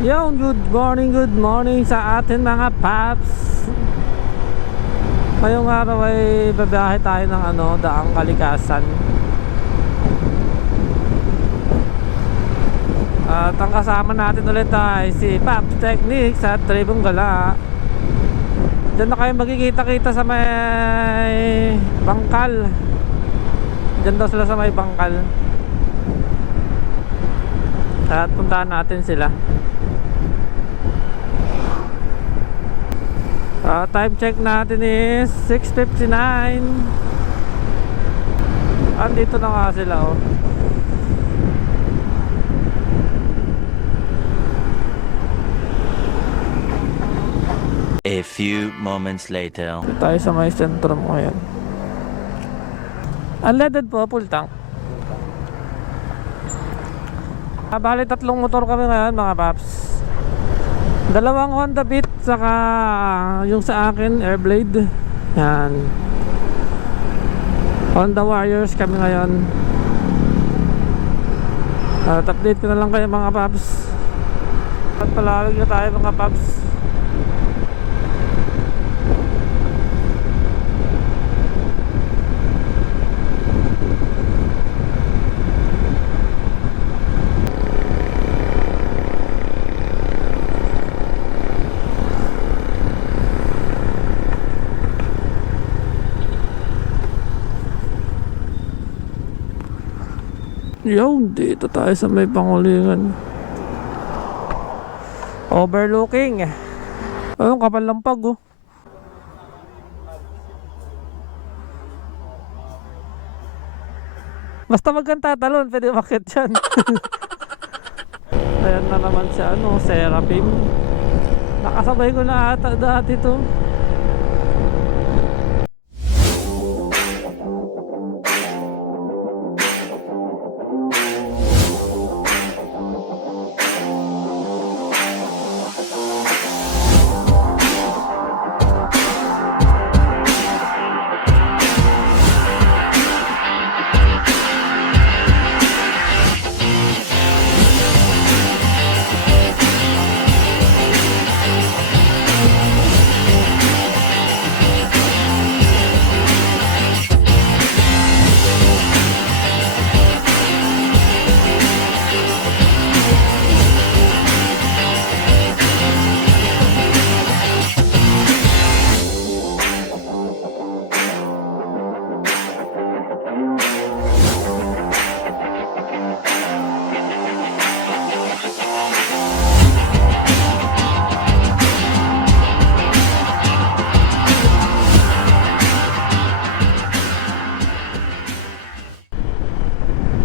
Yo, good morning sa atin mga paps. Ngayong araw ay babiyahe tayo ng Daang Kalikasan. At ang kasama natin ulit ay si Paps Techniques at Tribong Gala. Diyan na kayo magkikita-kita sa may bangkal. Diyan daw sila sa may bangkal. At puntahan natin sila. Time check natin is 6:59. Andito na nga sila oh. A few moments later. Dito tayo sa may sentro mo ngayon. Unleaded po, full tank. Bali 3 motor kami ngayon mga paps. 2 Honda Beat saka yung sa akin Airblade. Yan. Honda Warriors kami ngayon. Update ko na lang kayo mga paps. At palawag na tayo mga paps. Yun, dito tayo sa may pangulingan. Overlooking. Ayun, kapal ng pag oh. Basta magkang tatalon, pwede makit yan. Ayan na naman siya, Seraphim. Nakasabay ko na ata dati to.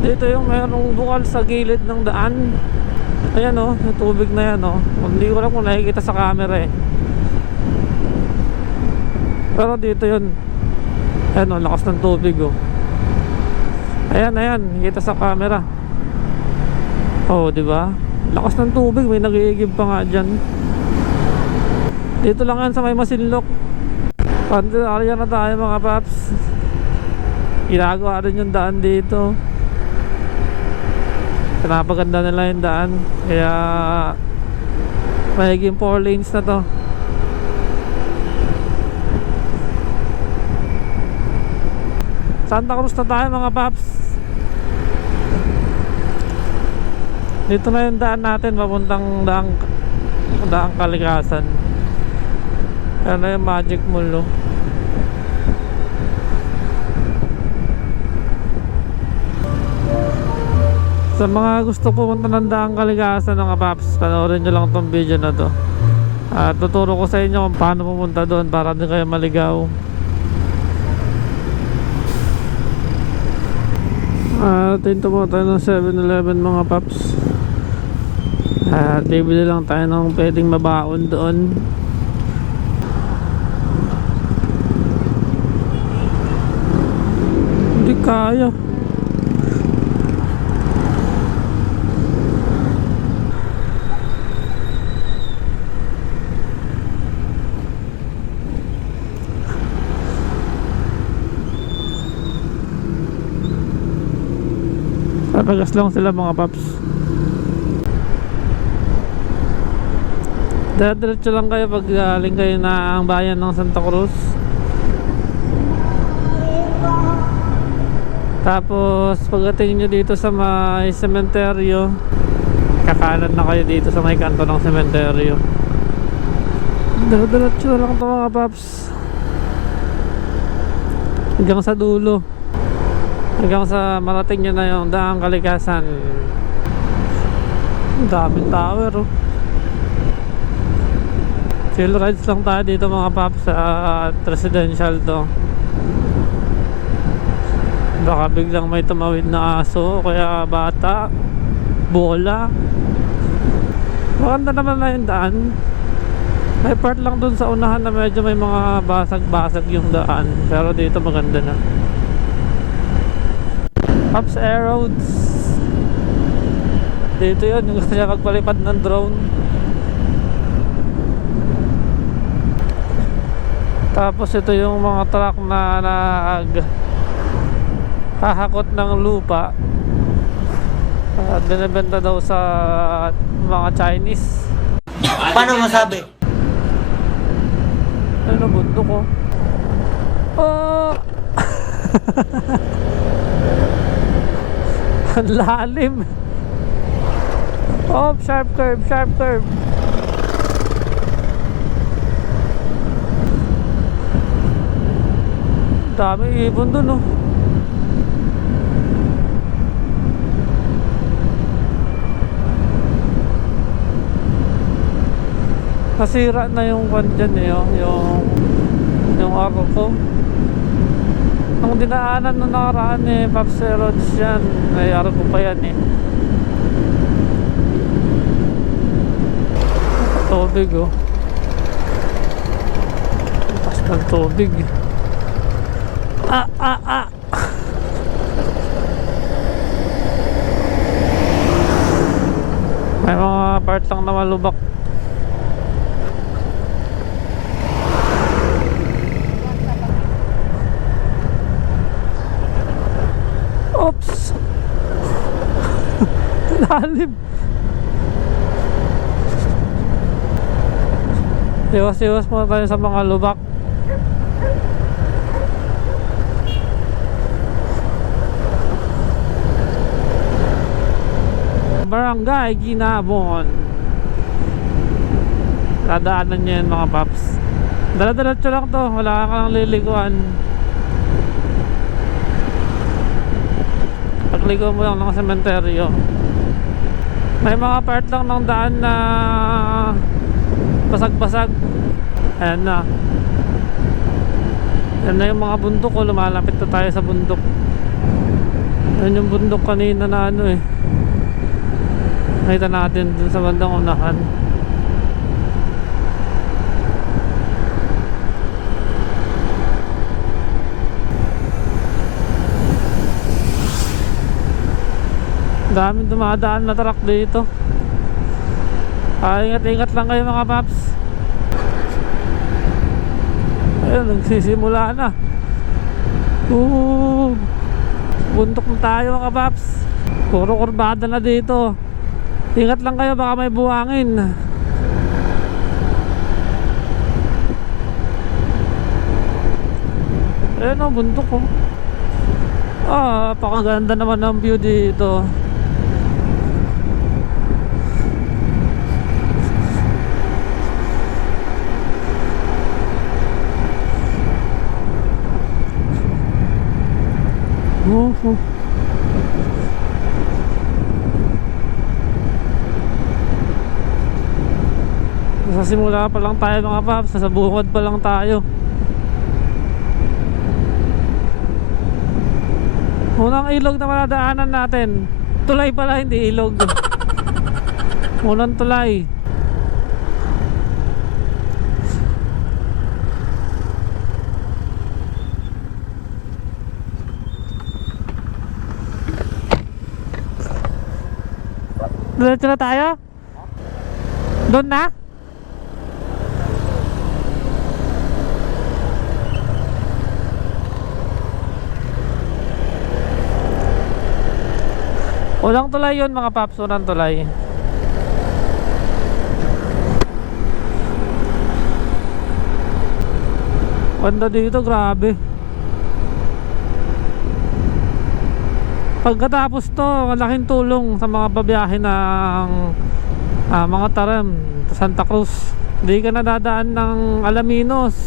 Dito yung mayroong bukal sa gilid ng daan. Ayan oh, yung tubig na yan oh. Hindi ko lang kung nakikita sa camera eh. Pero dito yun. Ayan oh, lakas ng tubig oh. Ayan, nakikita sa camera. Oh, di ba? Lakas ng tubig, may nag-iigib pa nga dyan. Dito lang yan sa may Masinloc. Pandiyan na tayo mga paps. Ginagawa rin yung daan dito. Pinapaganda nila yung daan. Kaya mahiging 4 lanes na to. Santa Cruz na tayo mga paps. Dito na yung daan natin papuntang daang Kalikasan. Ayan na yung Magic Mall oh. Sa mga gusto pumunta ng Daang Kalikasan mga paps, panoorin nyo lang tong video na to. Tuturo ko sa inyo kung paano pumunta doon para din kayo maligaw. Tinto po tayo ng 7-Eleven mga paps. Bibili lang tayo ng pwedeng mabaon doon. Hindi kaya. Papagas lang sila mga paps. Diretso lang kayo pag galing kayo ng bayan ng Santa Cruz. Tapos pagdating nyo dito sa may sementeryo, kakanan na kayo dito sa may kanto ng sementeryo. Diretso lang ito mga paps, hanggang sa dulo, hanggang sa marating nyo na yung Daang Kalikasan. Ang daming tower oh. Chill rides lang tayo dito mga paps sa residential to. Baka biglang may tumawid na aso, kaya bata, bola. Maganda naman na yung daan. May part lang dun sa unahan na medyo may mga basag-basag yung daan, pero dito maganda na. Paps Air Roads. Dito yun, yung gusto niya magpalipad ng drone. Tapos ito yung mga truck na hahakot ng lupa at binibenta daw sa mga Chinese. Paano masabi? Ano, bundok ko. Oh! Ang lalim. Oh, sharp curve, sharp curve. Dami ibon dun oh. Nasira na yung kwan dyan eh oh, yung ako ko. Nung dinaanan nung nakaraan eh, Paps Roads yan, ay araw ko pa yan eh. Tubig oh. Lakas ng tubig. May mga part lang na malubak. Oops. Lalim. Iwas-iwas muna tayo sa mga lubak. Barangay Ginabon. Dadaanan nyo yan mga paps. Dala-dalatso lang to, wala ka lang liliguan. Pagligo mo lang ng sementeryo. May mga part lang ng daan na basag-basag. Ayan na. Ayan na yung mga bundok ko, lumalapit na tayo sa bundok. Ayan yung bundok kanina na ano eh, nakita natin dun sa bandang unahan. Daming dumadaan na truck dito. Ingat-ingat lang kayo mga paps. Ayun, nagsisimula na. Bundok na tayo mga paps. Puro kurbada na dito. Ingat lang kayo, baka may buhangin. Ayun o, bundok ko. Pakaganda naman ng view dito. Sa simula pa lang tayo mga paps, sa bungod pa lang tayo. Unang ilog na madadaanan natin, tulay pala, hindi ilog. Unang tulay. Diretso na tayo? Doon na? Unang tulay yun mga paps, unang tulay. Banda dito, grabe. Pagkatapos to, malaking tulong sa mga babiyahe ng mga Taram, Santa Cruz. Hindi ka nadadaan ng Alaminos.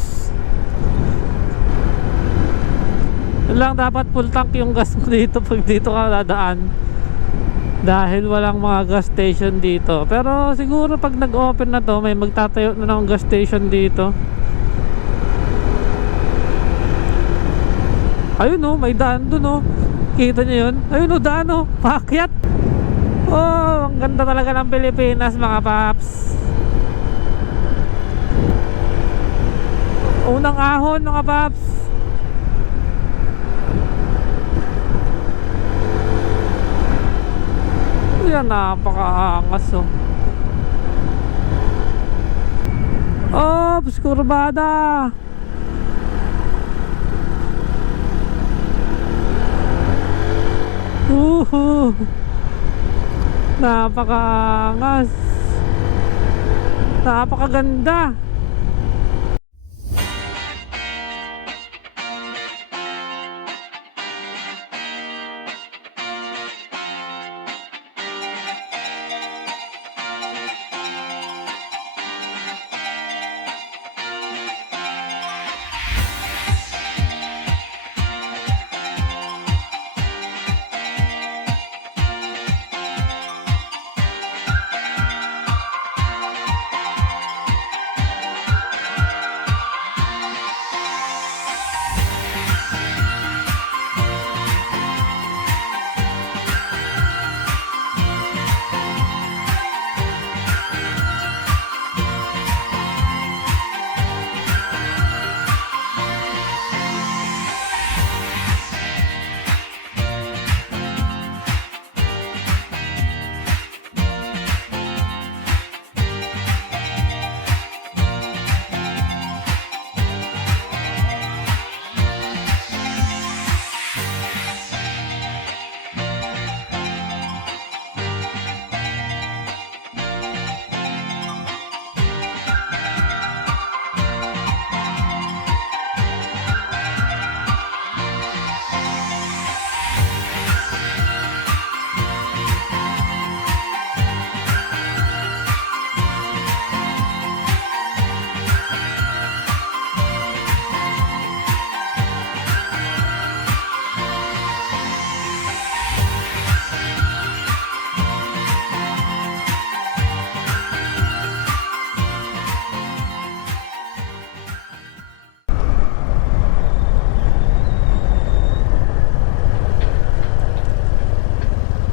Yun lang, dapat full tank yung gas mo dito pag dito ka dadaan, dahil walang mga gas station dito. Pero siguro pag nag-open na to, may magtatayo na ng gas station dito. Ayun oh, may daan dun oh. Kita nyo yun? Ayun oh, daan oh, paakyat. Oh, ang ganda talaga ng Pilipinas mga paps. Unang ahon mga paps. Yan, napakaangas oh. Ops, kurbada. Napakaangas. Napakaganda.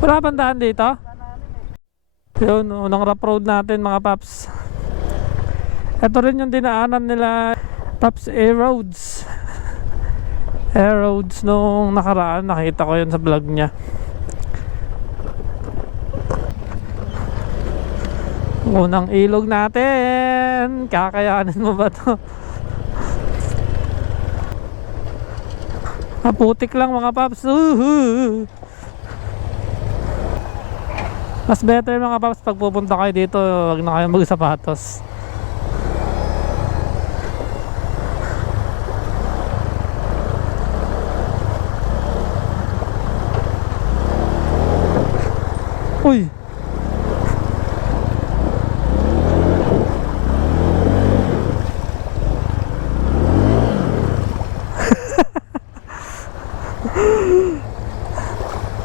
Wala bang daan dito? Yun, unang rough road natin mga paps. Ito rin yung dinaanan nila Paps Air Roads. Air Roads nung nakaraan, nakita ko yun sa vlog niya. Unang ilog natin. Kakayanin mo ba to? Maputik lang mga paps. Mas better mga paps, pag pupunta kayo dito, wag na kayo magsapatos. Uy!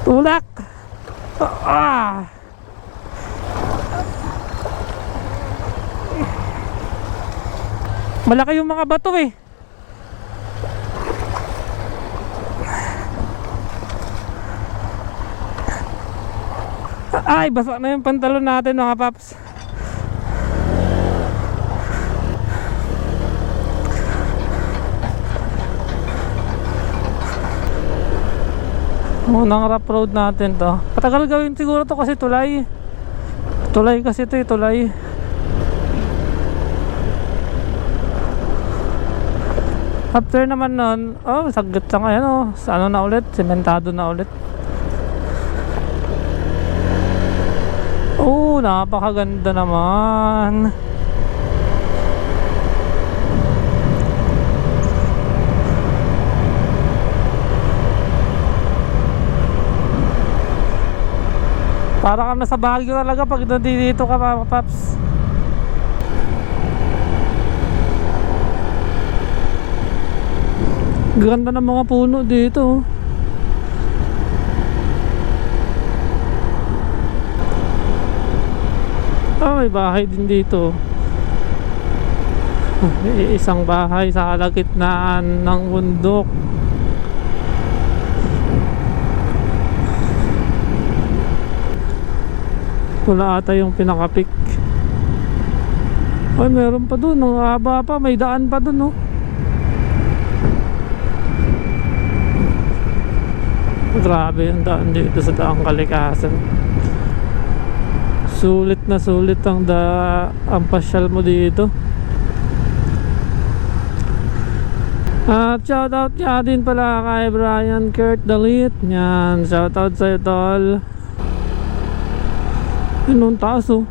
Tulak! Ah! Malaki yung mga bato eh. Ay, basa na yung pantalon natin mga paps. Unang rough road natin to. Patagal gawin siguro to kasi tulay. Tulay kasi to eh, tulay. After naman nun, oh, saglit sa ngayon oh. Sa ano na ulit, sementado na ulit. Oh, napakaganda naman. Para ka nasa Baguio talaga pag nandito ka, mga paps. Ganda ng mga puno dito. May bahay din dito. May isang bahay sa kalagitnaan ng bundok. Wala ata yung pinakapik. Ay, meron pa dun. Ang haba pa. May daan pa dun, no? Grabe yung daan dito sa Daang Kalikasan. Sulit na sulit ang pasyal mo dito. At shoutout nga din pala kay Brian Kurt Dalit. Yan, shoutout sa'yo, tol. Yun ang taas, oh.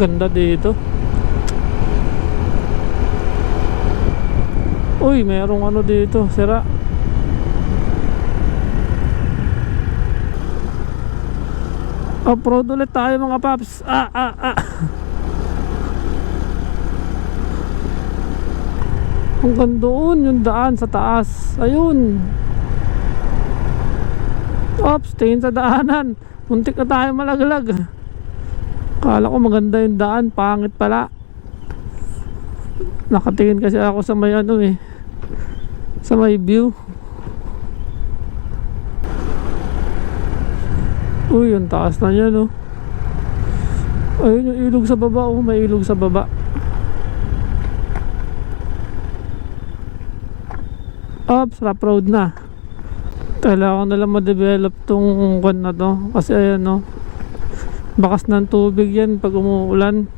Ganda dito. Uy, merong ano dito, sira. Off-road ulit tayo, mga paps. Hanggang doon yung daan sa taas. Ayun. Ops, tingin sa daanan. Muntik na tayo malaglag. Kala ko maganda yung daan, pangit pala. Nakatingin kasi ako sa may ano eh, sa may view. Uy, yung taas na yan, oh. Ayun yung ilog sa baba, oh. May ilog sa baba. Ops, rough road na. Kailangan na lang ma-develop tong kwan na to. Kasi ayan, oh, bakas ng tubig yan pag umuulan.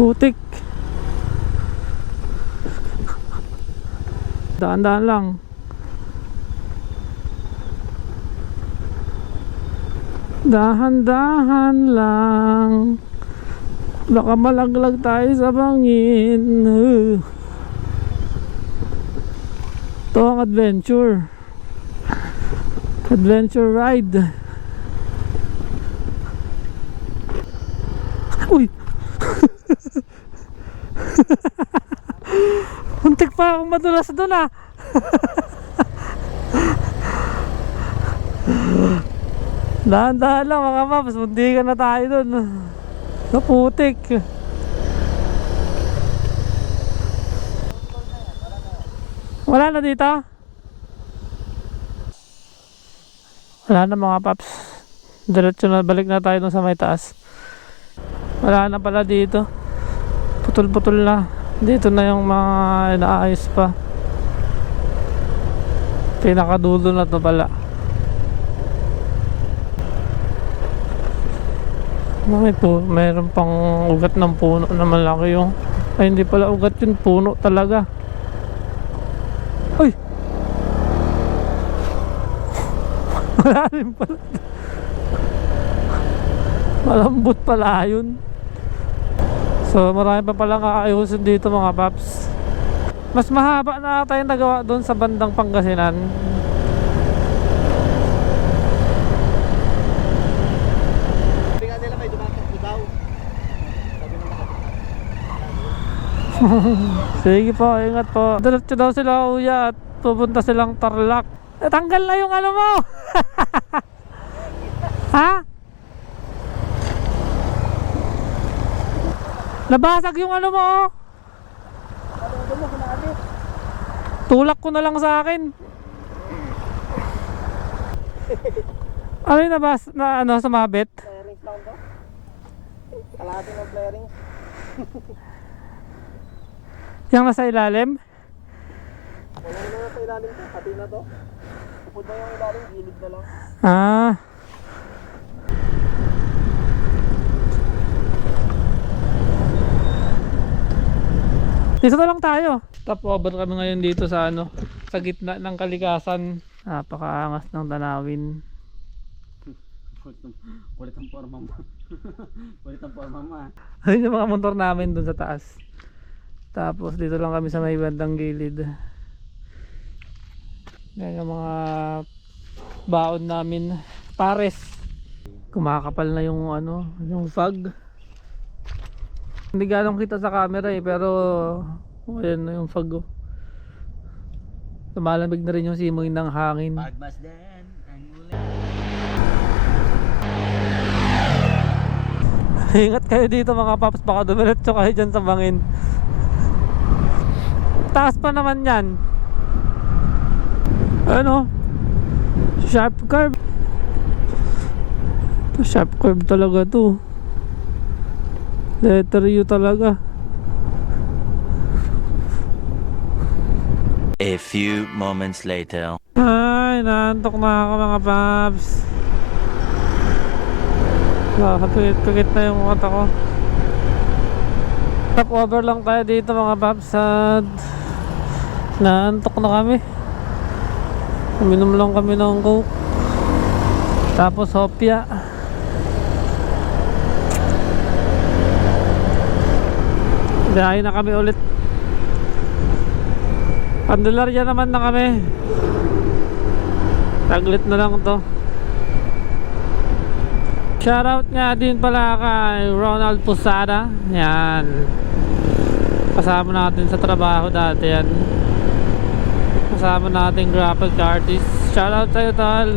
Putik. Daan-daan lang. Dahan-dahan lang. Baka malaglag tayo sa bangin. Ito ang adventure. Adventure ride. Uy. Muntik pa akong madulas doon, ah. Dahan-dahan lang, mga paps. Muntikan na tayo doon. Naputik. Wala na dito? Wala na, mga paps. Diretso na, balik na tayo dun sa may taas. Wala na pala dito. Putol-putol na. Dito na yung mga inaayos pa. Pinakadulo na to pala. Mayroon pang ugat ng puno na malaki yung... Ay, hindi pala ugat yun, puno talaga. Ay! Wala rin pala. Malambot pala yun. So marami pa palang aayusin dito, mga paps. Mas mahaba na ata yung nagawa doon sa bandang Pangasinan. Sabi nga nila may dumatakbo daw. Sige po, ingat po. Diretso daw sila, uya, at pupunta silang Tarlac. Tanggal na yung ano mo. Ha? Nabasag yung ano mo, oh. Tulak ko na lang sa akin. Ano yung na ano, sumabit? Flarings lang to. Kalahati ng flarings. Yung nasa ilalim? Wala na nasa ilalim to, pati na to. Upod na yung ilalim, gilid na lang. Ah. Dito na lang tayo. Top over kami ngayon dito sa ano, Sa gitna ng kalikasan. Napakaangas ng tanawin. Kulit ang forma mo. Kulit ang forma mo ah. Ayun yung mga motor namin dun sa taas. Tapos dito lang kami sa may bandang gilid. Yan yung mga baon namin. Pares. Kumakapal na yung ano, yung fog. Hindi ganong kita sa camera eh, pero ayan na yung fog. Oh. Lumalamig na rin yung simoy ng hangin. Pagmasdan ang uli. Ingat kayo dito mga paps, baka dumiretso kayo dyan sa bangin. Taas pa naman yan. Ano? Sharp curve. Sharp curve talaga to. Letter U talaga. A few moments later. Ay, naantok na ako mga paps. Kakapikit na yung mata ko. Stop over lang tayo dito mga paps at naantok na kami. Uminom lang kami ng coke. Tapos hopya. Biyahe na kami ulit. Candelaria naman na kami. Taglit na lang to. Shoutout nga din pala kay Ronald Posada. Yan. Kasama natin sa trabaho dati yan. Kasama natin graphic artist. Shoutout sa'yo tol.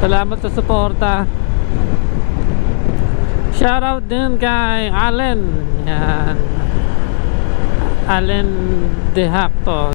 Salamat sa suporta. Shoutout din kay Allen. Yan. Allen De Hacto.